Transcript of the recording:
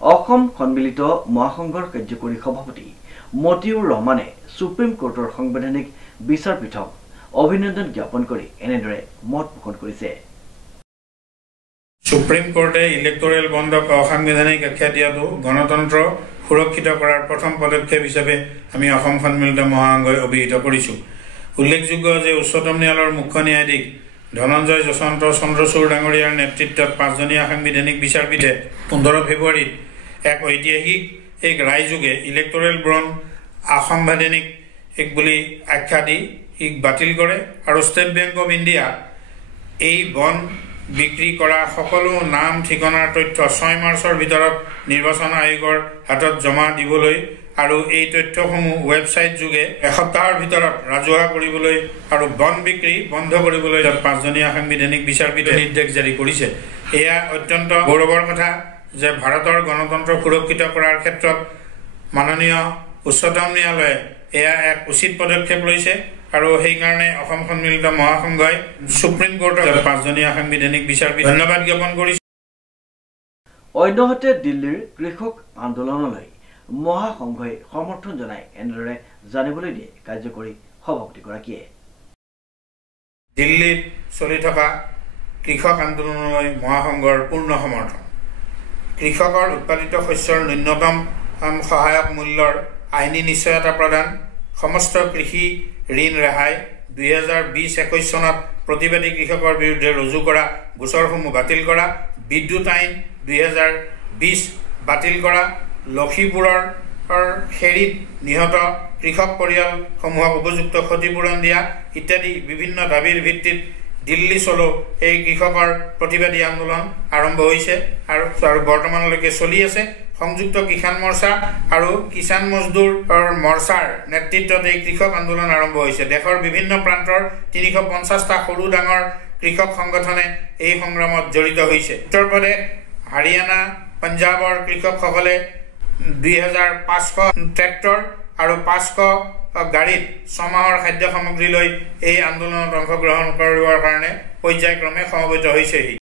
অসম সন্মিলিত মহাসংঘৰ কাৰ্যকৰী সভাপতি মতিউৰ ৰহমানে সুপ্ৰিম কোৰ্টৰ সাংবিধানিক বিচাৰপীঠক অভিনন্দন জ্ঞাপন কৰি এনেদৰে মত পোষণ কৰিছে। সুপ্ৰিম কোৰ্টে ইলেক্টৰেল বণ্ডক অসাংবিধানিক আখ্যা দিয়াটো গণতন্ত্ৰ সুৰক্ষিত কৰাৰ প্ৰথম পদক্ষেপ হিচাপে আমি অসম সন্মিলিত মহাসংঘই অভিহিত কৰিছোঁ। উল্লেখযোগ্য যে উচ্চতম ন্যায়ালয়ৰ মুখ্য ন্যায়াধীশ ধনঞ্জয় যশৱন্ত চন্দ্ৰচূড় ডাঙৰীয়াৰ নেতৃত্বত 5জনীয়া সাংবিধানিক বিচাৰপীঠে 15 ফেব্ৰুৱাৰীত এক ঐতিহাসিক ৰায়যোগে ইলেক্টৰেল বণ্ড অসাংবিধানিক বুলি আখ্যা দি বাতিল কৰে আৰু ষ্টেট বেংক অৱ ইণ্ডিয়া এই বণ্ড বিক্ৰী কৰা সকলো নাম ঠিকনাৰ তথ্য 6 মাৰ্চৰ ভিতৰত নিৰ্বাচন আয়োগৰ হাতত জমা দিবলৈ আৰু এই তথ্যসমূহ ৱেবছাইট যোগে এসপ্তাহৰ ভিতৰত ৰাজহুৱা কৰিবলৈ আৰু বণ্ড বিক্ৰী বন্ধ কৰিবলৈ 5জনীয়া সাংবিধানিক বিচাৰপীঠে নিৰ্দেশ জাৰি কৰিছে। এয়া অত্যন্ত গৌৰৱৰ কথা যে ভাৰতৰ গণতন্ত্ৰ সুৰক্ষিত কৰাৰ ক্ষেত্ৰত মাননীয় উচ্চতম ন্যায়ালয়ে এয়া এক উচিত পদক্ষেপ লৈছে আৰু সেইকাৰণে অসম সন্মিলিত মহাসংঘই সুপ্ৰিম কোৰ্টৰ 5জনীয়া সাংবিধানিক বিচাৰপীঠ ধন্যবাদ জ্ঞাপন কৰিছে। অন্যহাতে দিল্লীৰ কৃষক আন্দোলনলৈ মহাসংঘই সমৰ্থন জনাই এনেদৰে জানিবলৈ দিয়ে কাৰ্যকৰী সভাপতিগৰাকীয়ে। দিল্লীত চলি থকা কৃষক আন্দোলনলৈ মহাসংঘৰ পূৰ্ণ সমৰ্থন। কৃষকৰ উৎপাদিত শস্যৰ ন্যূনতম সহায়ক মূল্যৰ আইনী নিশ্চয়তা প্ৰদান, সমস্ত কৃষি ঋণ ৰেহাই, 2020-21 চনত প্ৰতিবাদী কৃষকৰ বিৰুদ্ধে ৰুজু কৰা গোচৰসমূহ বাতিল কৰা, বিদ্যুৎ আইন 2020 বাতিল কৰা, লখিমপুৰৰ খেৰীত নিহত কৃষক পৰিয়ালসমূহক উপযুক্ত ক্ষতিপূৰণ দিয়া ইত্যাদি বিভিন্ন দাবীৰ ভিত্তিত দিল্লী চলো এই কৃষকৰ প্ৰতিবাদী আন্দোলন আৰম্ভ হৈছে আৰু বৰ্তমানলৈকে চলি আছে। সংযুক্ত কিষাণ মৰ্চা আৰু কিষাণ মজদুৰ মৰ্চাৰ নেতৃত্বত এই কৃষক আন্দোলন আৰম্ভ হৈছে। দেশৰ বিভিন্ন প্ৰান্তৰ 350টা সৰু ডাঙৰ কৃষক সংগঠনে এই সংগ্ৰামত জড়িত হৈছে। উত্তৰ প্ৰদেশ, হাৰিয়ানা, পঞ্জাৱৰ কৃষকসকলে 2500 ট্ৰেক্টৰ আৰু 500 গাড়ীত 6 মাহৰ খাদ্য সামগ্ৰী লৈ এই আন্দোলনত অংশগ্ৰহণ কৰিবৰ কাৰণে পৰ্যায়ক্ৰমে সমবেত হৈছেহি।